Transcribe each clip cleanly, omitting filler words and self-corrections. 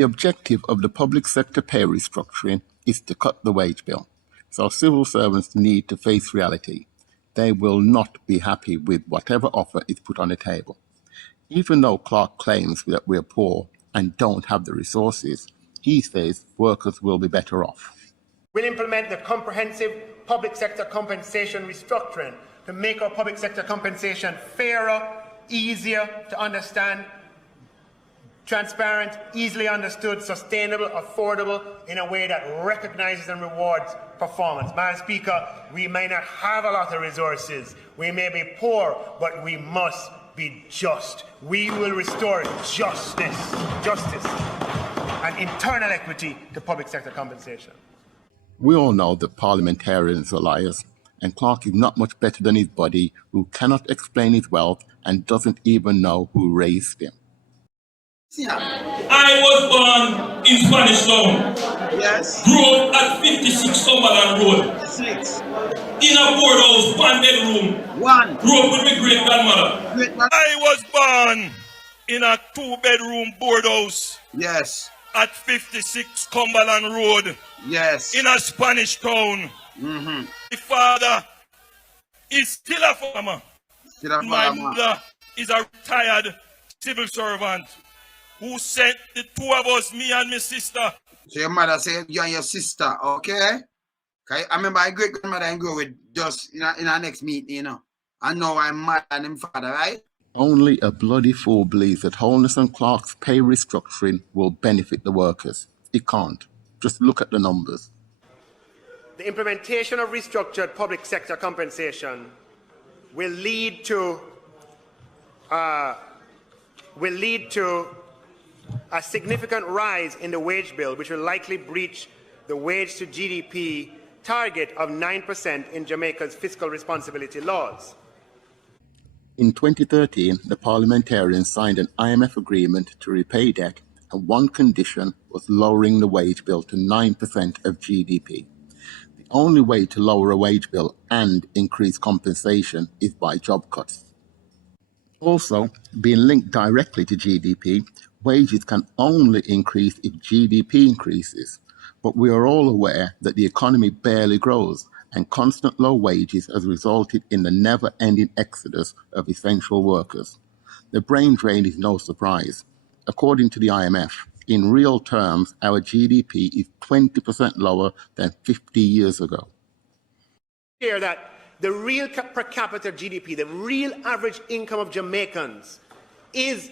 The objective of the public sector pay restructuring is to cut the wage bill, so civil servants need to face reality. They will not be happy with whatever offer is put on the table. Even though Clark claims that we're poor and don't have the resources, he says workers will be better off. We'll implement the comprehensive public sector compensation restructuring to make our public sector compensation fairer, easier to understand, transparent, easily understood, sustainable, affordable, in a way that recognizes and rewards performance. Madam Speaker, we may not have a lot of resources, we may be poor, but we must be just. We will restore justice and internal equity to public sector compensation. We all know that parliamentarians are liars, and Clark is not much better than his buddy who cannot explain his wealth and doesn't even know who raised him. I was born in Spanish Town. Yes. Grew up at 56 Cumberland Road. 6. In a board house, 1 bedroom. 1. Grew up with my great grandmother. I was born in a 2-bedroom board house. Yes. At 56 Cumberland Road. Yes. In a Spanish Town. Mm-hmm. My father is still a farmer. My Mother mother is a retired civil servant who sent the 2 of us, me and my sister. So your mother said you and your sister, okay? I remember my great grandmother and go with just in our next meeting, you know. I know I'm mad and him father, right? Only a bloody fool believes that Holness and Clark's pay restructuring will benefit the workers. It can't. Just look at the numbers. The implementation of restructured public sector compensation will lead to a significant rise in the wage bill, which will likely breach the wage to GDP target of 9% in Jamaica's fiscal responsibility laws. In 2013, the parliamentarians signed an IMF agreement to repay debt, and one condition was lowering the wage bill to 9% of GDP. The only way to lower a wage bill and increase compensation is by job cuts. Also, being linked directly to GDP, wages can only increase if GDP increases. But we are all aware that the economy barely grows, and constant low wages has resulted in the never-ending exodus of essential workers. The brain drain is no surprise. According to the IMF, in real terms, our GDP is 20% lower than 50 years ago. Here that the real per capita GDP, the real average income of Jamaicans is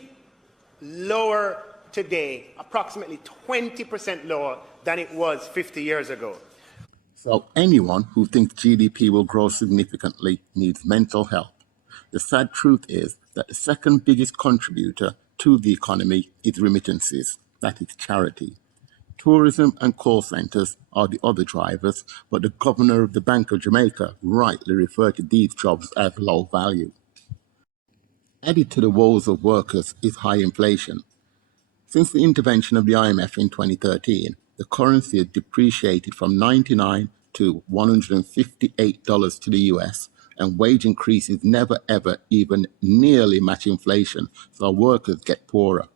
lower today, approximately 20% lower than it was 50 years ago. So anyone who thinks GDP will grow significantly needs mental help. The sad truth is that the second biggest contributor to the economy is remittances, that is charity. Tourism and call centres are the other drivers, but the governor of the Bank of Jamaica rightly referred to these jobs as low value. Added to the woes of workers is high inflation. Since the intervention of the IMF in 2013, the currency has depreciated from $99 to $158 to the US, and wage increases never ever even nearly match inflation, so workers get poorer.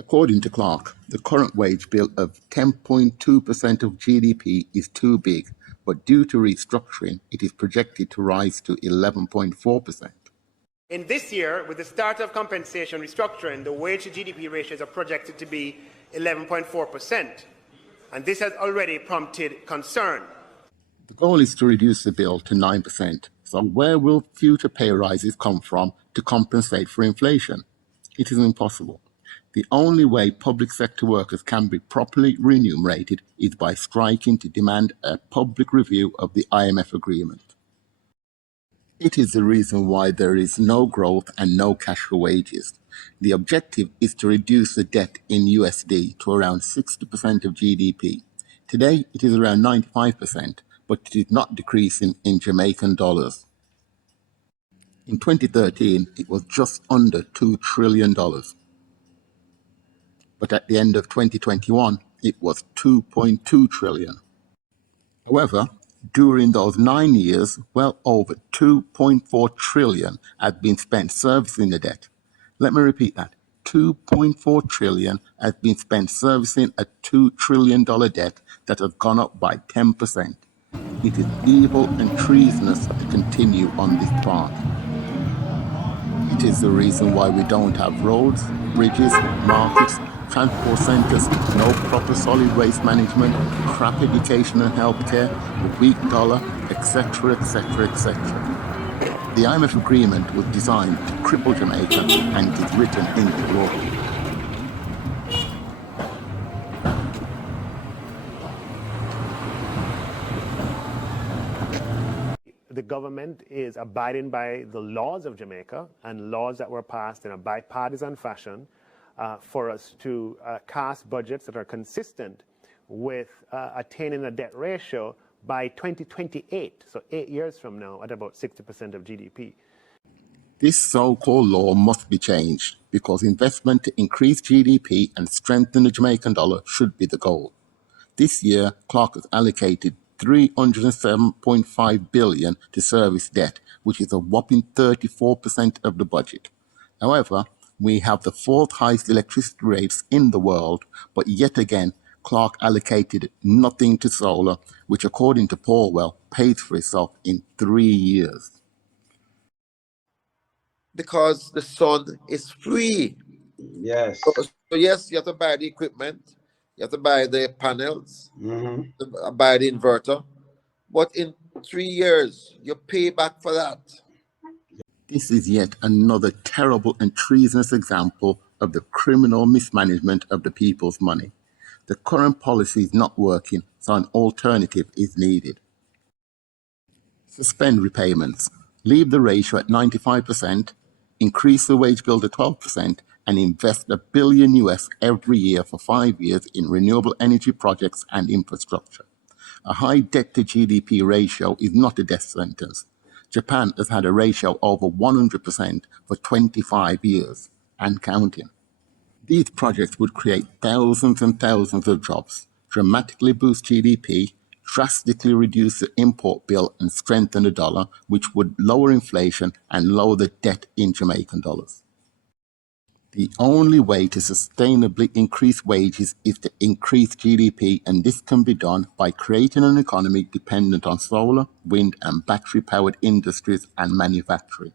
According to Clark, the current wage bill of 10.2% of GDP is too big, but due to restructuring, it is projected to rise to 11.4%. In this year, with the start of compensation restructuring, the wage to GDP ratios are projected to be 11.4%, and this has already prompted concern. The goal is to reduce the bill to 9%, so where will future pay rises come from to compensate for inflation? It is impossible. The only way public sector workers can be properly remunerated is by striking to demand a public review of the IMF agreement. It is the reason why there is no growth and no cash for wages. The objective is to reduce the debt in USD to around 60% of GDP. Today, it is around 95%, but it is not decreasing in Jamaican dollars. In 2013, it was just under $2 trillion. But at the end of 2021, it was 2.2 trillion. However, during those 9 years, well over 2.4 trillion had been spent servicing the debt. Let me repeat that. $2.4 trillion has been spent servicing a $2 trillion debt that has gone up by 10%. It is evil and treasonous to continue on this path. It is the reason why we don't have roads, bridges, markets, transport centres, no proper solid waste management, crap education and healthcare, a weak dollar, etc., etc., etc. The IMF agreement was designed to cripple Jamaica, and it is written in the law. The government is abiding by the laws of Jamaica and laws that were passed in a bipartisan fashion for us to cast budgets that are consistent with attaining a debt ratio by 2028, so 8 years from now, at about 60% of GDP. This so-called law must be changed because investment to increase GDP and strengthen the Jamaican dollar should be the goal. This year, Clark has allocated $307.5 billion to service debt, which is a whopping 34% of the budget. However, we have the fourth highest electricity rates in the world, but yet again, Clark allocated nothing to solar, which according to Paulwell, pays for itself in 3 years. Because the sun is free. Yes. So yes, you have to buy the equipment, you have to buy the panels, buy the inverter, but in 3 years, you pay back for that. This is yet another terrible and treasonous example of the criminal mismanagement of the people's money. The current policy is not working, so an alternative is needed. Suspend repayments, leave the ratio at 95%, increase the wage bill to 12%, and invest $1 billion US every year for 5 years in renewable energy projects and infrastructure. A high debt to GDP ratio is not a death sentence. Japan has had a ratio over 100% for 25 years and counting. These projects would create thousands and thousands of jobs, dramatically boost GDP, drastically reduce the import bill and strengthen the dollar, which would lower inflation and lower the debt in Jamaican dollars. The only way to sustainably increase wages is to increase GDP, and this can be done by creating an economy dependent on solar, wind and battery-powered industries and manufacturing.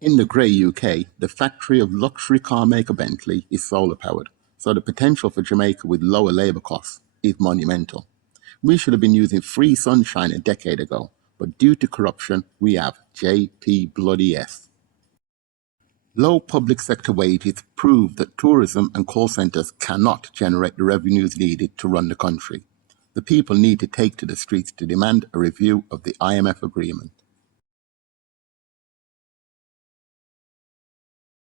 In the grey UK, the factory of luxury car maker Bentley is solar-powered, so the potential for Jamaica with lower labour costs is monumental. We should have been using free sunshine a decade ago, but due to corruption, we have JP-bloody-S. Low public sector wages prove that tourism and call centres cannot generate the revenues needed to run the country. The people need to take to the streets to demand a review of the IMF agreement.